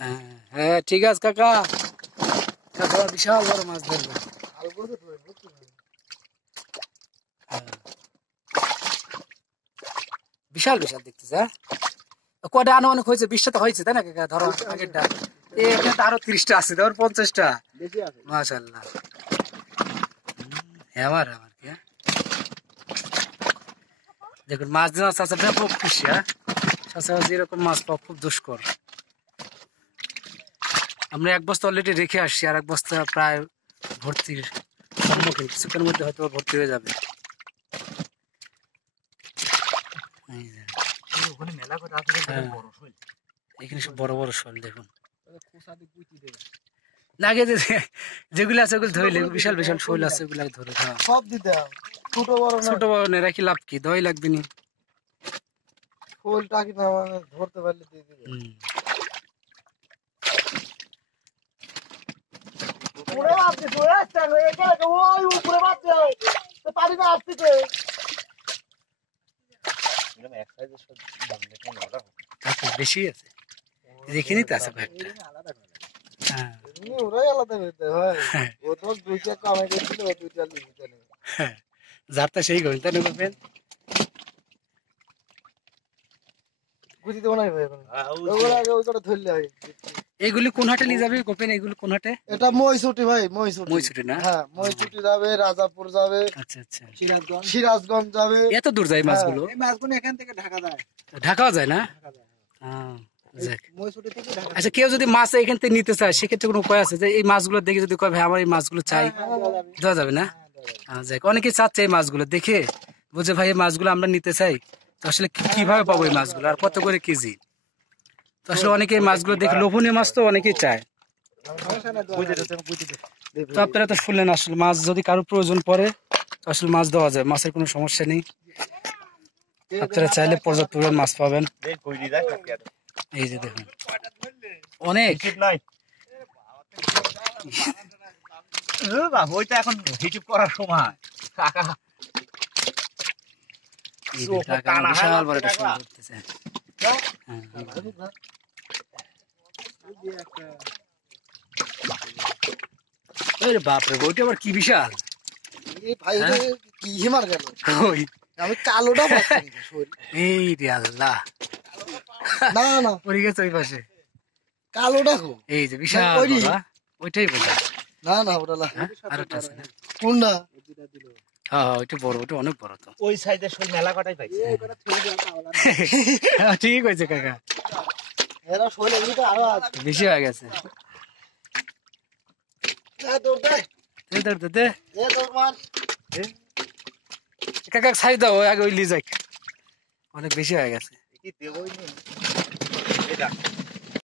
হ্যাঁ হ্যাঁ ঠিক আছে কাকা, কাকা বিশাল বড় মাছ ধরবে। বিশাল বিশাল দেখতেছে। হ্যাঁ কটা আনুমানিক হয়েছে? 20টা তো হয়েছে তাই না কাকা? ধরো আগেরটা এখানে তো আরো 30টা আছে, ধর 50টা। মাশাআল্লাহ। আমার আমার কি দেখুন মাছ ধরা চাষা ব্যাপক খুশি। হ্যাঁ সচরাচর এরকম মাছ পাওয়া খুব দুষ্কর। আমরা এক বস্তা অলরেডি রেখে আসছি, আর এক বস্তা প্রায় ভর্তির সম্মুখীন, কিছুক্ষণের মধ্যে হয়তো ভর্তি হয়ে যাবে। এখানে সব বড় বড় শোল দেখুন। লাগে যেগুলো আছে ওগুলো ধরলে, বিশাল বিশাল শোল আছে ওগুলো ধরে সব দিতে ছোট বড় নেই, রাখি লাভ কি? দই লাগবে নি শোলটা কি ধরতে পারলে দিয়ে দিবে। বেশি আছে দেখিনি তো আছে কয়েকটা। যারটা সেই গল্প তাই না করবেন। এগুলি কোন হাটে নিয়ে যাবে গোপেন? এগুলো কোন হাটে? এটা মইছুটি ভাই, মইছুটি না? হ্যাঁ মইছুটি যাবে, রাজাপুর যাবে, আচ্ছা আচ্ছা, সিরাজগঞ্জ যাবে। এত দূর যায় মাছগুলো? এই মাছগুলো এখান থেকে ঢাকা যায়। ঢাকাও যায় না? আচ্ছা কেউ যদি মাছ এখান থেকে নিতে চায় সেক্ষেত্রে কোনো উপায় আছে যে এই মাছগুলো দেখে যদি কয় ভাই আমার এই মাছগুলো চাই, দেওয়া যাবে না? যাক অনেকে চাচ্ছে এই মাছগুলো দেখে, বুঝে ভাই এই মাছগুলো আমরা নিতে চাই, তো আসলে কিভাবে পাবো এই মাছগুলো আর কত করে কেজি? তো আসলে অনেকে এই মাছগুলো দেখে লোভনীয় মাছ তো অনেকেই চায়। তো আপনারা তো শুনলেন, আসলে মাছ যদি কারো প্রয়োজন পড়ে তো আসলে মাছ দেওয়া যায়, মাছের কোনো সমস্যা নেই। আপনারা চাইলে পর্যাপ্ত পরিমাণ মাছ পাবেন। এই যে দেখুন অনেক ওইটা এখন হিসাব করার সময়। বিশাল বড় একটা শোল ধরতেছে। বাপরে বইটা আবার কি বিশাল! কি হিমার গেল আমি কালোটা এই রে আল্লাহ, না না পড়ে গেছে ওই পাশে কালোটা। এই যে বিশাল ওইটাই বোঝা। না না ওটা আরেকটা আছে না? কোনটা? হ্যাঁ ওইটা বড়, ওটা অনেক বড়। তো ওই সাইডে শোল মেলা কটাই পাইছে। ঠিক হয়েছে কাকা, এরা শোল এগুলো তো আরো বেশি হয়ে গেছে। কাকা ছাই দাও আগে, ওই লিজাক অনেক বেশি হয়ে গেছে।